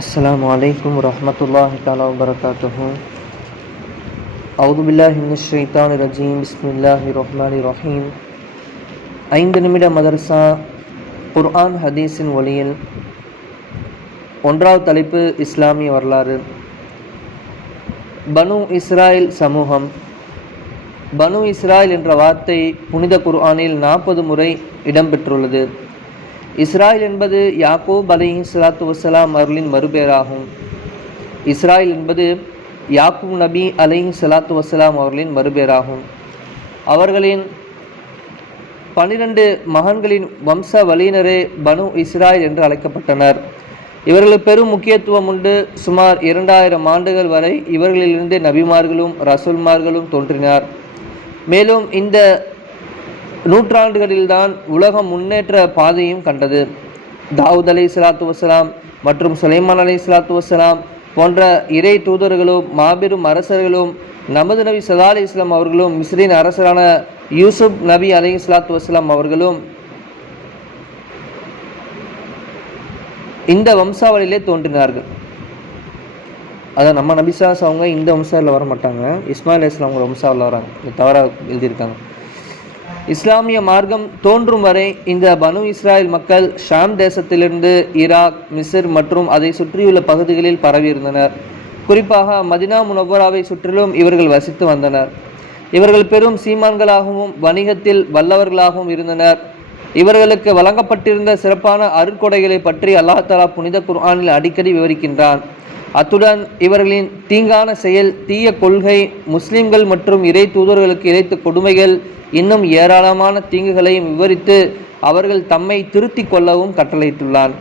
السلام عليكم ورحمة الله تعالى وبركاته أعوذ بالله من الشيطان الرجيم بسم الله الرحمن الرحيم ஐந்து நிமிட மதரசா குர்ஆன் ஹதீஸின் ஒளியில் ஒன்றாவது தலைப்பு இஸ்லாமிய வரலாறு பனு இஸ்ராயல் சமூகம் பனு இஸ்ராயல் என்ற வார்த்தை புனித குர்ஆனில் நாற்பது முறை இடம்பெற்றுள்ளது இஸ்ராயல் என்பது யாக்கோப் அலைஹி சலாத்து வசலாம் அருளின் மறுபேராகும் இஸ்ராயல் என்பது யாக்கூப் நபி அலைஹி சலாத்து வசலாம் அவர்களின் மறுபேராகும் அவர்களின் பனிரெண்டு மகன்களின் வம்ச வழியினரே பனு இஸ்ராயல் என்று அழைக்கப்பட்டனர். இவர்களுக்கு பெரும் முக்கியத்துவம் உண்டு. சுமார் இரண்டாயிரம் ஆண்டுகள் வரை இவர்களிலிருந்தே நபிமார்களும் ரசூல்மார்களும் தோன்றினார். மேலும் இந்த நூற்றாண்டுகளில்தான் உலகம் முன்னேற்ற பாதையும் கண்டது. தாவூத் அலி சலாத்து வசலாம் மற்றும் சுலைமான் அலை சலாத்து வசலாம் போன்ற இறை தூதர்களும் மாபெரும் அரசர்களும் நமது நபி சதா அலி இஸ்லாம் அவர்களும் மிஸ்ரின் அரசரான யூசுப் நபி அலி சலாத்து வசலாம் அவர்களும் இந்த வம்சாவளியிலே தோன்றினார்கள். அதான் நம்ம நபிசாஸ் அவங்க இந்த வம்சாவில் வர மாட்டாங்க. இஸ்மாயில் இஸ்லாம் அவங்க வம்சாவில் வராங்க. தவறாக எழுதியிருக்காங்க. இஸ்லாமிய மார்க்கம் தோன்றும் வரை இந்த பனு இஸ்ராயல் மக்கள் ஷாம் தேசத்திலிருந்து ஈராக் மிசிர் மற்றும் அதை சுற்றியுள்ள பகுதிகளில் பரவியிருந்தனர் குறிப்பாக மதினா முனவராவை சுற்றிலும் இவர்கள் வசித்து வந்தனர். இவர்கள் பெரும் சீமான்களாகவும் வணிகத்தில் வல்லவர்களாகவும் இருந்தனர். இவர்களுக்கு வழங்கப்பட்டிருந்த சிறப்பான அருட்கொடைகளை பற்றி அல்லாஹ் தலா புனித குர்ஆனில் அடிக்கடி விவரிக்கின்றான். அத்துடன் இவர்களின் தீங்கான செயல் தீய கொள்கை முஸ்லிம்கள் மற்றும் இறை தூதர்களுக்கு இழைத்த கொடுமைகள் இன்னும் ஏராளமான தீங்குகளையும் விவரித்து அவர்கள் தம்மை திருத்திக் கொள்ளவும் கட்டளையிட்டுள்ளான்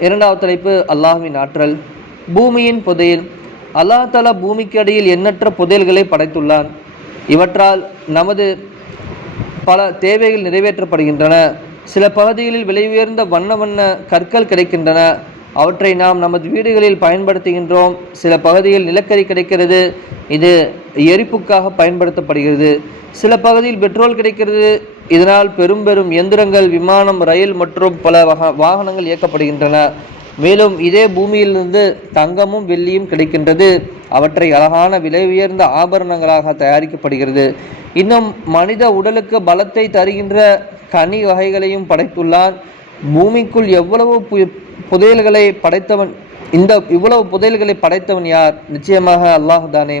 இரண்டாவது தலைப்பு அல்லாஹ்வின் ஆற்றல். பூமியின் புதையல். அல்லாஹ் தலா பூமிக்கு அடியில் எண்ணற்ற புதையல்களை படைத்துள்ளான். இவற்றால் நமது பல தேவைகள் நிறைவேற்றப்படுகின்றன. சில பகுதிகளில் விலை உயர்ந்த வண்ண வண்ண கற்கள் கிடைக்கின்றன. அவற்றை நாம் நமது வீடுகளில் பயன்படுத்துகின்றோம். சில பகுதியில் நிலக்கரி கிடைக்கிறது. இது எரிப்புக்காக பயன்படுத்தப்படுகிறது. சில பகுதியில் பெட்ரோல் கிடைக்கிறது. இதனால் பெரும் பெரும் எந்திரங்கள் விமானம் ரயில் மற்றும் பல வக வாகனங்கள் இயக்கப்படுகின்றன. மேலும் இதே பூமியிலிருந்து தங்கமும் வெள்ளியும் கிடைக்கின்றது. அவற்றை அழகான விலை உயர்ந்த ஆபரணங்களாக தயாரிக்கப்படுகிறது. இன்னும் மனித உடலுக்கு பலத்தை தருகின்ற கனி வகைகளையும் படைத்துள்ளான் பூமிக்குள் எவ்வளவு பு- புதையல்களை படைத்தவன் இந்த இவ்வளவு புதையல்களை படைத்தவன் யார்? நிச்சயமாக அல்லாஹ் தானே.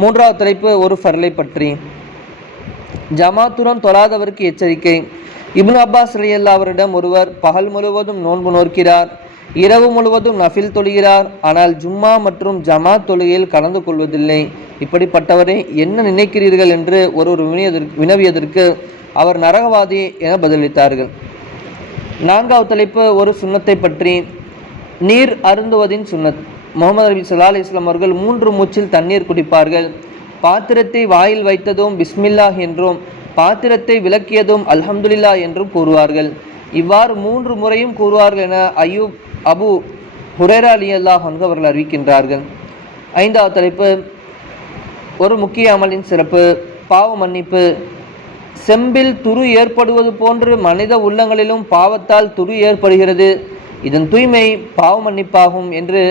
மூன்றாவது தலைப்பு ஒரு ஃபர்லை பற்றி. ஜமாத்துடன் தொழாதவருக்கு எச்சரிக்கை. இப்னு அப்பாஸ் ரலியல்லாஹு அவரிடம் ஒருவர் பகல் முழுவதும் நோன்பு நோக்கிறார் இரவு முழுவதும் நஃபில் தொழுகிறார் ஆனால் ஜும்மா மற்றும் ஜமாத் தொழுகையில் கலந்து கொள்வதில்லை. இப்படிப்பட்டவரை என்ன நினைக்கிறீர்கள் என்று ஒருவர் வினவியதற்கு அவர் நரகவாதி என பதிலளித்தார்கள். நான்காவது தலைப்பு ஒரு சுண்ணத்தை பற்றி. நீர் அருந்துவதின் சுண்ணத். முகமது நபி ஸல்லல்லாஹு அலைஹி அவர்கள் மூன்று மூச்சில் தண்ணீர் குடிப்பார்கள். பாத்திரத்தை வாயில் வைத்ததும் பிஸ்மில்லாஹ் என்றும் பாத்திரத்தை விளக்கியதும் அல்ஹம்துலில்லாஹ் என்றும் கூறுவார்கள். இவ்வாறு மூன்று முறையும் கூறுவார்கள் என அய்யூப் அபு ஹுரேரா அலி அல்லாஹ் அவர்கள் அறிவிக்கின்றார்கள். ஐந்தாவது தலைப்பு ஒரு முக்கிய அமலின் சிறப்பு பாவ மன்னிப்பு செம்பில் துரு ஏற்படுவது போன்று மனித உள்ளங்களிலும் பாவத்தால் துரு ஏற்படுகிறது. இதன் தூய்மை பாவ மன்னிப்பாகும் என்று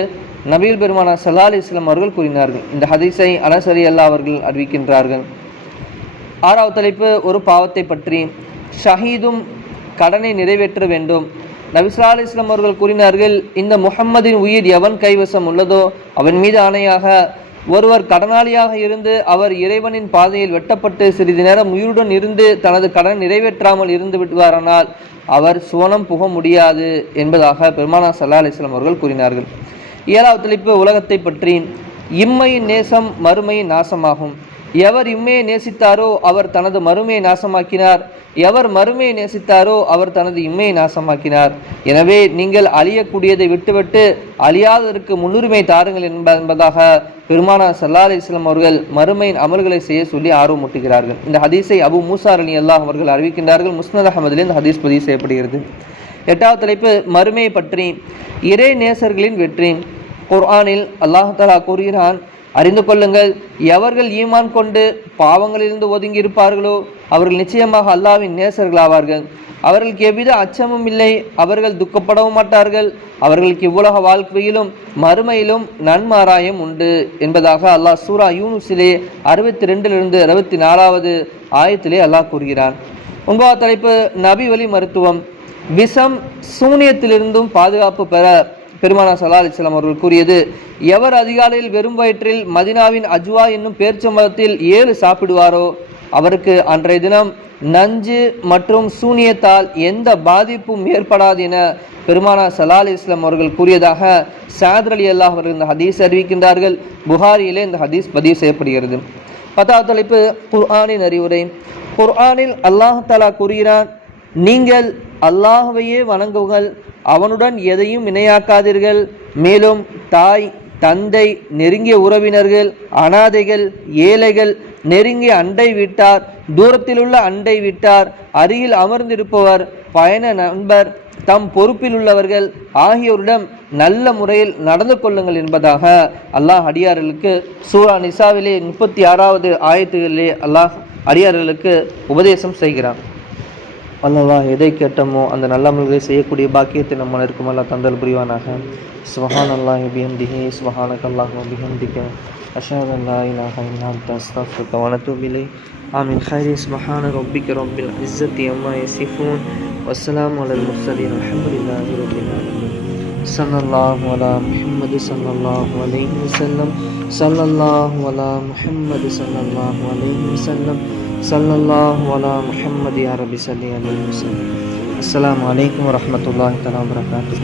நபீல் பெருமானா சல்லா அலி இஸ்லாம் அவர்கள் கூறினார்கள். இந்த ஹதீஸை அனசரி அல்லா அவர்கள் அறிவிக்கின்றார்கள். ஆறாவது தலைப்பு ஒரு பாவத்தை பற்றி. ஷஹீதும் கடனை நிறைவேற்ற வேண்டும். நபிஸ்லா அலி இஸ்லாம் அவர்கள் கூறினார்கள் இந்த முகம்மதின் உயிர் எவன் கைவசம் உள்ளதோ அவன் மீது ஆணையாக ஒருவர் கடனாளியாக இருந்து அவர் இறைவனின் பாதையில் வெட்டப்பட்டு சிறிது நேரம் உயிருடன் இருந்து தனது கடன் நிறைவேற்றாமல் இருந்து விடுவாரானால் அவர் சுவனம் புக முடியாது என்பதாக பெருமானா சல்லா அலிஸ்லாம் அவர்கள் கூறினார்கள். ஏழாவது தலைப்பு உலகத்தை பற்றி. இம்மையின் நேசம் மறுமையின் நாசமாகும். எவர் இம்மையை நேசித்தாரோ அவர் தனது மறுமையை நாசமாக்கினார். எவர் மறுமையை நேசித்தாரோ அவர் தனது இம்மையை நாசமாக்கினார். எனவே நீங்கள் அழியக்கூடியதை விட்டுவிட்டு அழியாததற்கு முன்னுரிமை தாருங்கள் என்பதாக பெருமானா சல்லா அலிஸ்லாம் அவர்கள் மறுமையின் அமல்களை செய்ய சொல்லி ஆர்வமூட்டுகிறார்கள் இந்த ஹதீஸை அபு மூசார் அலி அல்லாஹ் அவர்கள் அறிவிக்கின்றார்கள். முஸ்னத் அகமதில் இந்த ஹதீஸ் பதிவு செய்யப்படுகிறது. எட்டாவது தலைப்பு மறுமையை பற்றி. இறை நேசர்களின் வெற்றி. குர்ஆனில் அல்லாஹ் கூறுகிறான் அறிந்து கொள்ளுங்கள். எவர்கள் ஈமான் கொண்டு பாவங்களிலிருந்து ஒதுங்கி இருப்பார்களோ அவர்கள் நிச்சயமாக அல்லாவின் நேசர்களாவார்கள். அவர்களுக்கு எவ்வித அச்சமும் இல்லை. அவர்கள் துக்கப்படவும் மாட்டார்கள். அவர்களுக்கு இவ்வுலக வாழ்க்கையிலும் மறுமையிலும் நன்மாராயம் உண்டு என்பதாக அல்லாஹ் சூரா யூனுஸிலே அறுபத்தி ரெண்டிலிருந்து அறுபத்தி நாலாவது ஆயத்திலே அல்லாஹ் கூறுகிறான். ஒன்பதாவது தலைப்பு நபி வழி மருத்துவம். விஷம் சூனியத்திலிருந்தும் பாதுகாப்பு பெற பெருமானா சல்லா அலிஸ்லாம் அவர்கள் கூறியது எவர் அதிகாலையில் வெறும் வயிற்றில் மதினாவின் அஜ்வா என்னும் பேர்ச்சம்பளத்தில் ஏழு சாப்பிடுவாரோ அவருக்கு அன்றைய தினம் நஞ்சு மற்றும் சூனியத்தால் எந்த பாதிப்பும் ஏற்படாது என பெருமானா சல்லா அலி இஸ்லாம் அவர்கள் கூறியதாக சாதர் அலி அல்லாஹ் அவர்கள் இந்த ஹதீஸ் அறிவிக்கின்றார்கள். புகாரியிலே இந்த ஹதீஸ் பதிவு செய்யப்படுகிறது. பத்தாவது தலைப்பு குர்ஆனின் அறிவுரை. குர்ஆனில் அல்லாஹ் தலா கூறுகிறான் நீங்கள் அல்லாஹுவையே வணங்குங்கள். அவனுடன் எதையும் இணையாக்காதீர்கள். மேலும் தாய் தந்தை நெருங்கிய உறவினர்கள் அனாதைகள் ஏழைகள் நெருங்கிய அண்டை விட்டார் தூரத்திலுள்ள அண்டை விட்டார் அருகில் அமர்ந்திருப்பவர் பயண நண்பர் தம் பொறுப்பில் உள்ளவர்கள் ஆகியோரிடம் நல்ல முறையில் நடந்து கொள்ளுங்கள் என்பதாக அல்லாஹ் அடியார்களுக்கு சூரா நிசாவிலே முப்பத்தி ஆறாவது ஆயத்துகளிலே அல்லாஹ் அடியார்களுக்கு உபதேசம் செய்கிறான். அல்லவா எதை கேட்டோமோ அந்த நல்ல அமல்களை செய்யக்கூடிய பாக்கியத்தை நம்ம இருக்கும் அல்லா தந்தல் புரிவானாக சுபஹான் அல்லாஹ் பிஹம்திஹி சுபஹானக் அல்லாஹ் பிஹம்திக அஷஹது அல்லா இலாஹ இல்லா அன்த அஸ்தக்ஃபிருக வ அத்தூபு இலைக் ஆமீன் خير سبحان ربك رب العزة عما يصفون والسلام على المرسلين الحمد لله رب العالمين صلى الله على محمد صلى الله عليه وسلم صلى الله على محمد صلى الله عليه وسلم صلى الله على محمد يا رب صل عليه وسلم السلام عليكم ورحمة الله تعالى وبركاته.